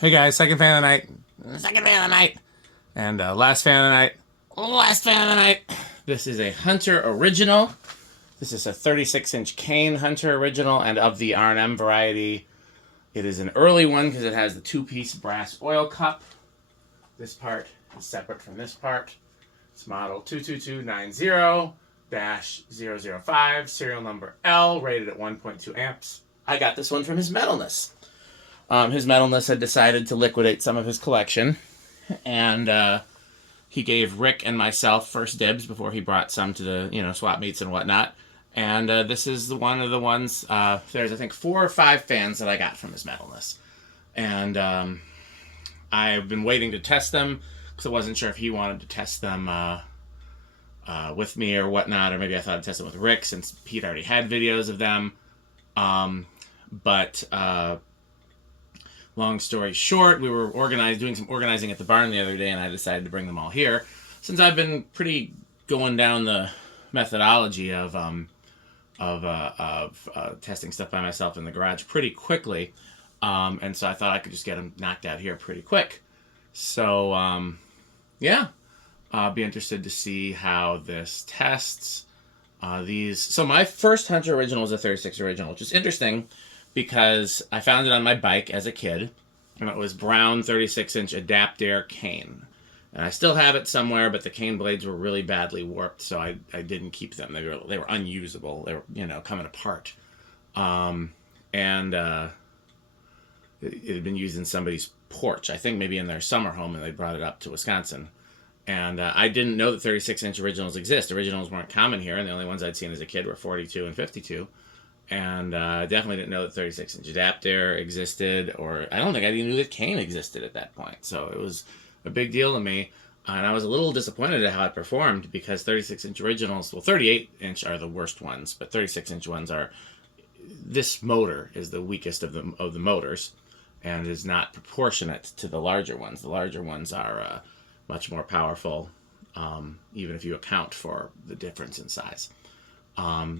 Hey guys, second fan of the night. Second fan of the night. And last fan of the night. Last fan of the night. This is a Hunter Original. This is a 36-inch cane Hunter Original, and of the R&M variety, it is an early one because it has the two-piece brass oil cup. This part is separate from this part. It's model 22290-005, serial number L, rated at 1.2 amps. I got this one from his Metalness. His Metalness had decided to liquidate some of his collection, and he gave Rick and myself first dibs before he brought some to the swap meets and whatnot. And this is one of the ones. There's I think 4 or 5 fans that I got from his Metalness, and I've been waiting to test them because I wasn't sure if he wanted to test them with me or whatnot, or maybe I thought I'd test them with Rick since Pete already had videos of them. But long story short, we were doing some organizing at the barn the other day, and I decided to bring them all here. Since I've been pretty going down the methodology of testing stuff by myself in the garage pretty quickly, and so I thought I could just get them knocked out here pretty quick. So yeah, I'll be interested to see how this tests. So my first Hunter Original was a 36 Original, which is interesting because I found it on my bike as a kid, and it was brown 36-inch Adaptair cane. And I still have it somewhere, but the cane blades were really badly warped, so I didn't keep them. They were unusable. They were coming apart. And it had been used in somebody's porch, I think maybe in their summer home, and they brought it up to Wisconsin. And I didn't know that 36-inch originals exist. Originals weren't common here, and the only ones I'd seen as a kid were 42 and 52. And definitely didn't know that 36-inch Adaptair existed, or I don't think I even knew that cane existed at that point. So it was a big deal to me, and I was a little disappointed at how it performed because 36-inch originals, well, 38-inch are the worst ones, but 36-inch ones are. This motor is the weakest of the motors, and is not proportionate to the larger ones. The larger ones are much more powerful, even if you account for the difference in size.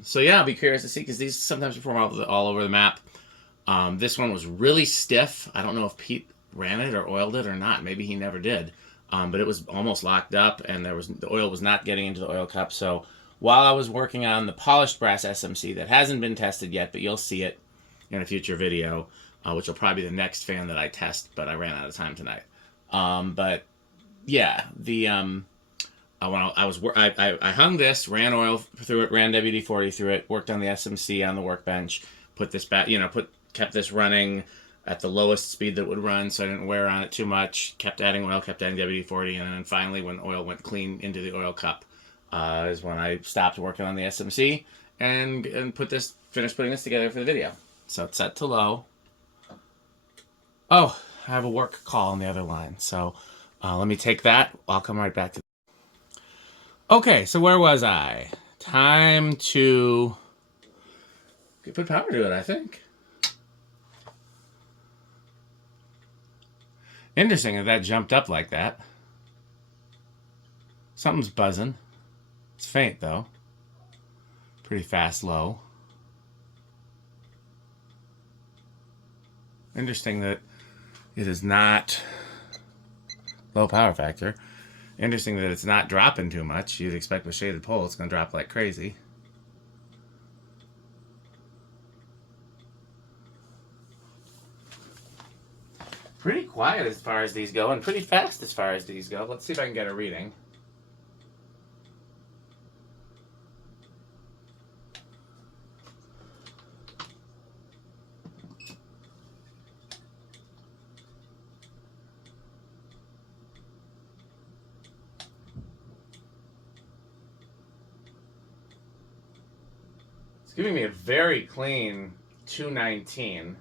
So yeah, I'll be curious to see because these sometimes perform all over the map. This one was really stiff. I don't know if Pete ran it or oiled it or not. Maybe he never did. But it was almost locked up, and the oil was not getting into the oil cup. So while I was working on the polished brass SMC that hasn't been tested yet, but you'll see it in a future video, which will probably be the next fan that I test, but I ran out of time tonight. But yeah, I hung this, ran oil through it, ran WD-40 through it, worked on the SMC on the workbench, put this back, kept this running at the lowest speed that it would run, so I didn't wear on it too much. Kept adding oil, kept adding WD-40, and then finally, when oil went clean into the oil cup, is when I stopped working on the SMC and finished putting this together for the video. So it's set to low. Oh, I have a work call on the other line, so let me take that. I'll come right back to. Okay, so where was I? Time to put power to it, I think. Interesting that jumped up like that. Something's buzzing. It's faint, though. Pretty fast low. Interesting that it is not low power factor. Interesting that it's not dropping too much. You'd expect with shaded pole it's going to drop like crazy. Pretty quiet as far as these go, and pretty fast as far as these go. Let's see if I can get a reading. It's giving me a very clean 219.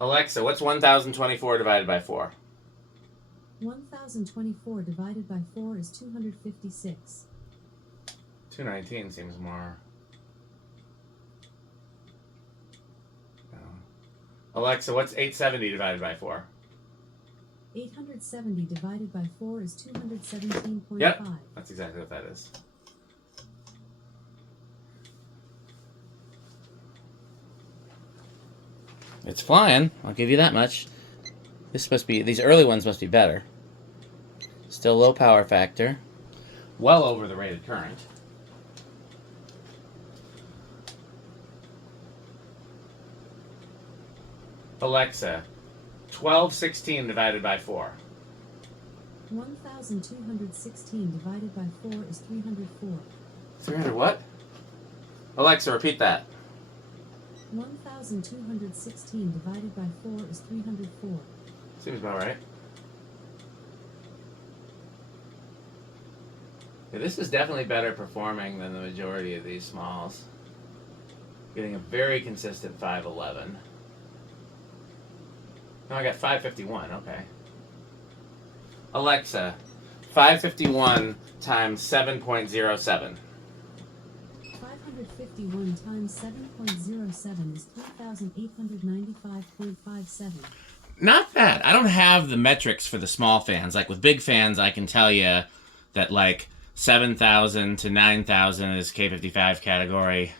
Alexa, what's 1024 divided by 4? 1024 divided by 4 is 256. 219 seems more. No. Alexa, what's 870 divided by 4? 870 divided by 4 is 217.5. Yep, that's exactly what that is. It's flying, I'll give you that much. This must be, these early ones must be better. Still low power factor. Well over the rated current. Alexa, 1216 divided by 4. 1216 divided by 4 is 304. 300 what? Alexa, repeat that. 1216 divided by 4 is 304. Seems about right. Yeah, this is definitely better performing than the majority of these smalls. Getting a very consistent 511. No, I got 551, okay. Alexa, 551 times 7.07. 551 times 7.07 is 3,895.57. Not bad. I don't have the metrics for the small fans. Like with big fans, I can tell you that like 7,000 to 9,000 is K55 category.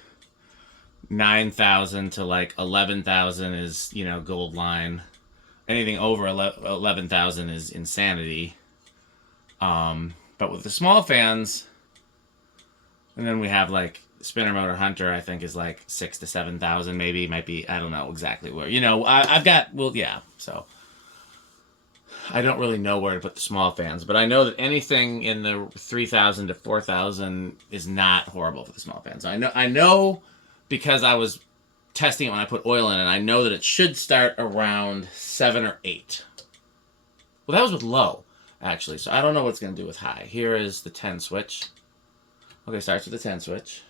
9,000 to like 11,000 is, you know, gold line. Anything over 11,000 is insanity. But with the small fans, and then we have like Spinner Motor Hunter, I think is like 6,000 to 7,000 maybe. Might be, I don't know exactly where. You know, I've got, well, yeah, so I don't really know where to put the small fans, but I know that anything in the 3,000 to 4,000 is not horrible for the small fans. I know because I was testing it when I put oil in it. I know that it should start around 7 or 8. Well, that was with low, actually, so I don't know what it's going to do with high. Here is the 10 switch. Okay, starts with the 10 switch.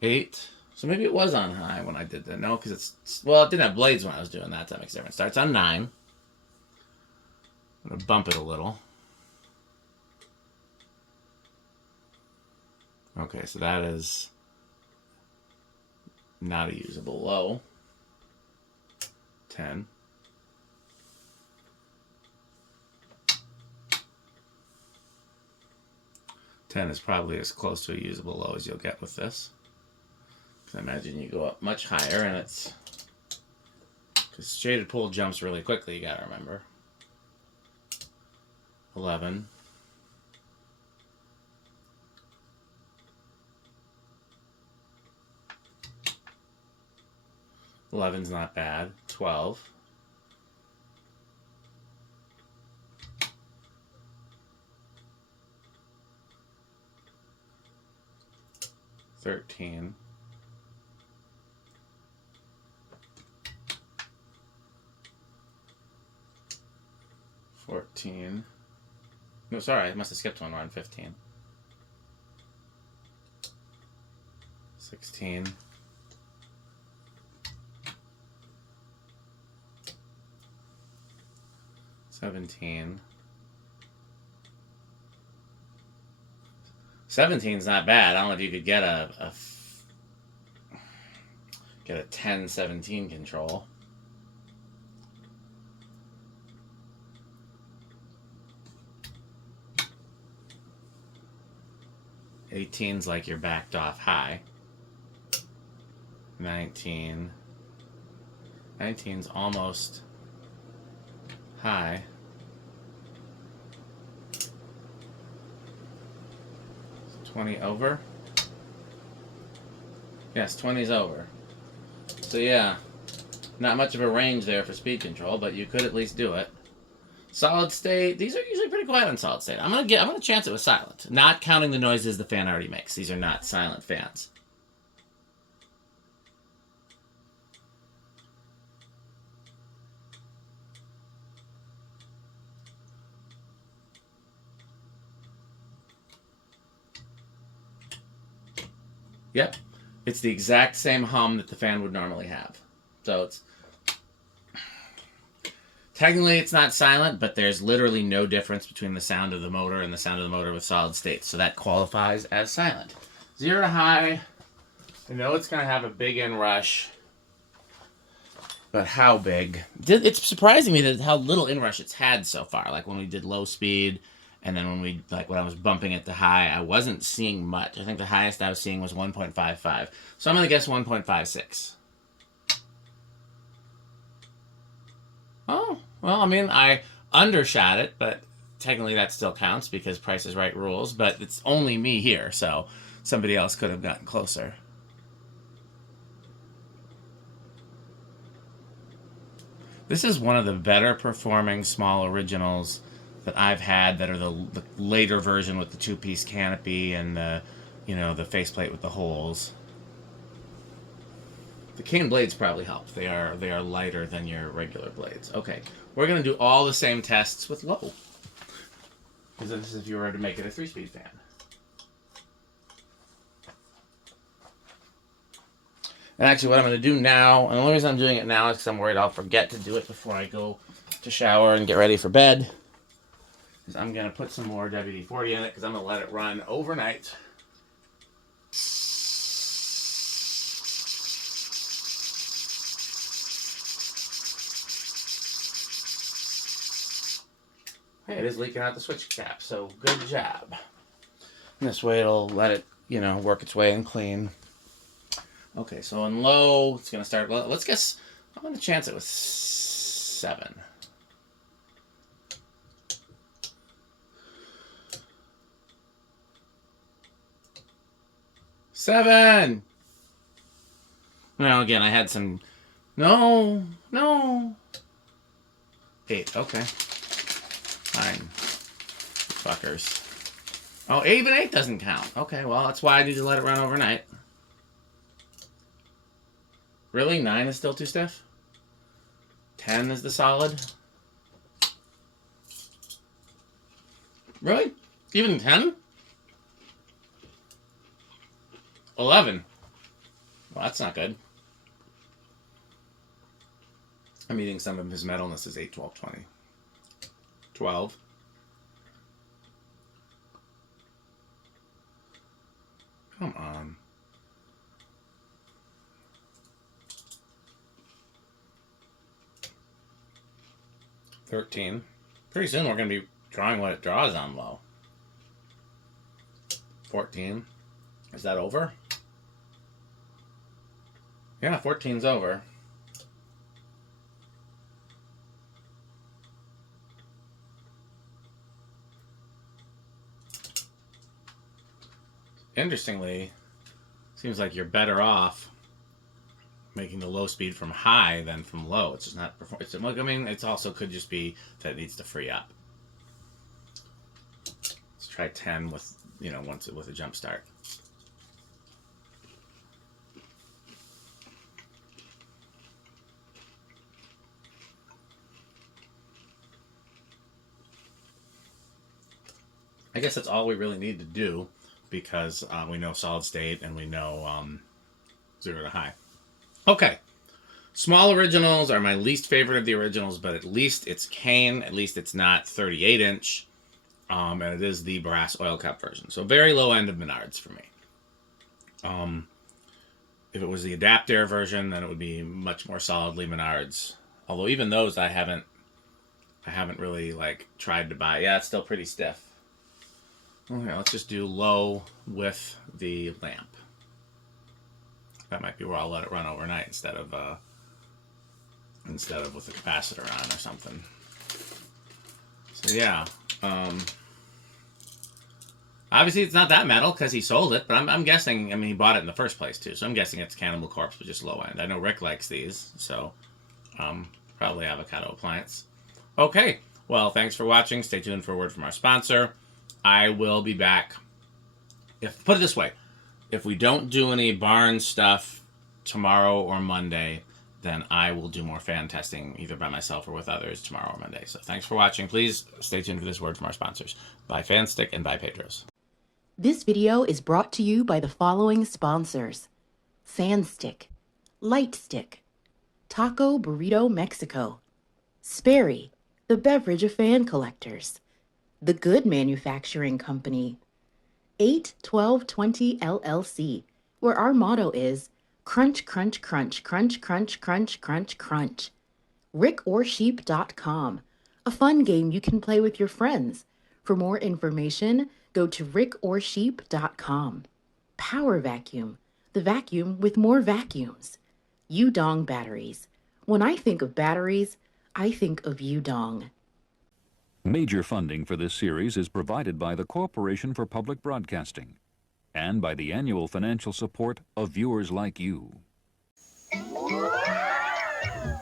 Eight. So maybe it was on high when I did that. No, because it's, well, it didn't have blades when I was doing that. That makes a difference. Starts on 9. I'm going to bump it a little. Okay, so that is not a usable low. 10. Ten is probably as close to a usable low as you'll get with this. Because I imagine you go up much higher, and it's, because shaded pull jumps really quickly, you gotta remember. 11. 11's not bad. 12. 13. 14. No, sorry, I must have skipped one. We're on 15. 16. 17. 17's not bad. I don't know if you could get a 10-17 control. 18's like your backed off high. 19. 19's almost high. 20 over? Yes, 20's over. So yeah, not much of a range there for speed control, but you could at least do it. Solid state, these are usually pretty quiet on solid state. I'm gonna chance it with silent, not counting the noises the fan already makes. These are not silent fans. Yep, it's the exact same hum that the fan would normally have. So it's, technically it's not silent, but there's literally no difference between the sound of the motor and the sound of the motor with solid state. So that qualifies as silent. 0 to high, I know it's going to have a big inrush, but how big? It's surprising me that how little inrush it's had so far. Like when we did low speed And then when I was bumping it to high, I wasn't seeing much. I think the highest I was seeing was 1.55. So I'm going to guess 1.56. Oh, well, I mean, I undershot it, but technically that still counts because Price is Right rules, but it's only me here, so somebody else could have gotten closer. This is one of the better performing small originals that I've had that are the later version with the two-piece canopy and the faceplate with the holes. The cane blades probably help. They are lighter than your regular blades. Okay, we're gonna do all the same tests with low. Because this is if you were to make it a 3-speed fan. And actually, what I'm going to do now, and the only reason I'm doing it now is because I'm worried I'll forget to do it before I go to shower and get ready for bed, is I'm going to put some more WD-40 in it because I'm going to let it run overnight. Hey, it is leaking out the switch cap, so good job. And this way it'll let it, work its way and clean. Okay, so on low, it's going to start. Let's guess. I'm going to chance it with 7. Seven. Well, again, I had some. No. 8. Okay. Fine. Fuckers. Oh, even 8 doesn't count. Okay, well, that's why I need to let it run overnight. Really? 9 is still too stiff? 10 is the solid? Really? Even 10? 11. Well, that's not good. I'm eating some of his metal, and this is 8, 12, 20. 12. Come on. 13. Pretty soon we're going to be drawing what it draws on low. 14. Is that over? Yeah, 14's over. Interestingly, seems like you're better off making the low speed from high than from low. It's just not I mean, it also could just be that it needs to free up. Let's try 10 with, once with a jump start. I guess that's all we really need to do because we know solid state and we know 0 to high. Okay. Small originals are my least favorite of the originals, but at least it's cane. At least it's not 38-inch. And it is the brass oil cup version. So very low end of Menards for me. If it was the adapter version, then it would be much more solidly Menards. Although even those I haven't really tried to buy. Yeah, it's still pretty stiff. Okay, let's just do low with the lamp. That might be where I'll let it run overnight instead of with the capacitor on or something. So yeah, obviously it's not that metal because he sold it, but I'm guessing. I mean, he bought it in the first place too, so I'm guessing it's Cannibal Corpse, but just low end. I know Rick likes these, so probably Avocado Appliance. Okay, well, thanks for watching. Stay tuned for a word from our sponsor. I will be back. Put it this way. If we don't do any barn stuff tomorrow or Monday, then I will do more fan testing either by myself or with others tomorrow or Monday. So thanks for watching. Please stay tuned for this word from our sponsors. Bye Fanstick and bye Pedros. This video is brought to you by the following sponsors: Sandstick, Lightstick, Taco Burrito Mexico, Sperry, the beverage of fan collectors, The Good Manufacturing Company, 81220 LLC, where our motto is crunch, crunch, crunch, crunch, crunch, crunch, crunch, crunch. RickOrSheep.com, a fun game you can play with your friends. For more information, go to rickorsheep.com. Power Vacuum, the vacuum with more vacuums. Udong batteries. When I think of batteries, I think of Udong. Major funding for this series is provided by the Corporation for Public Broadcasting and by the annual financial support of viewers like you.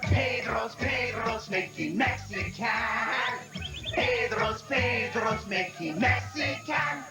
Pedro's making Mexican. Pedro's making Mexican.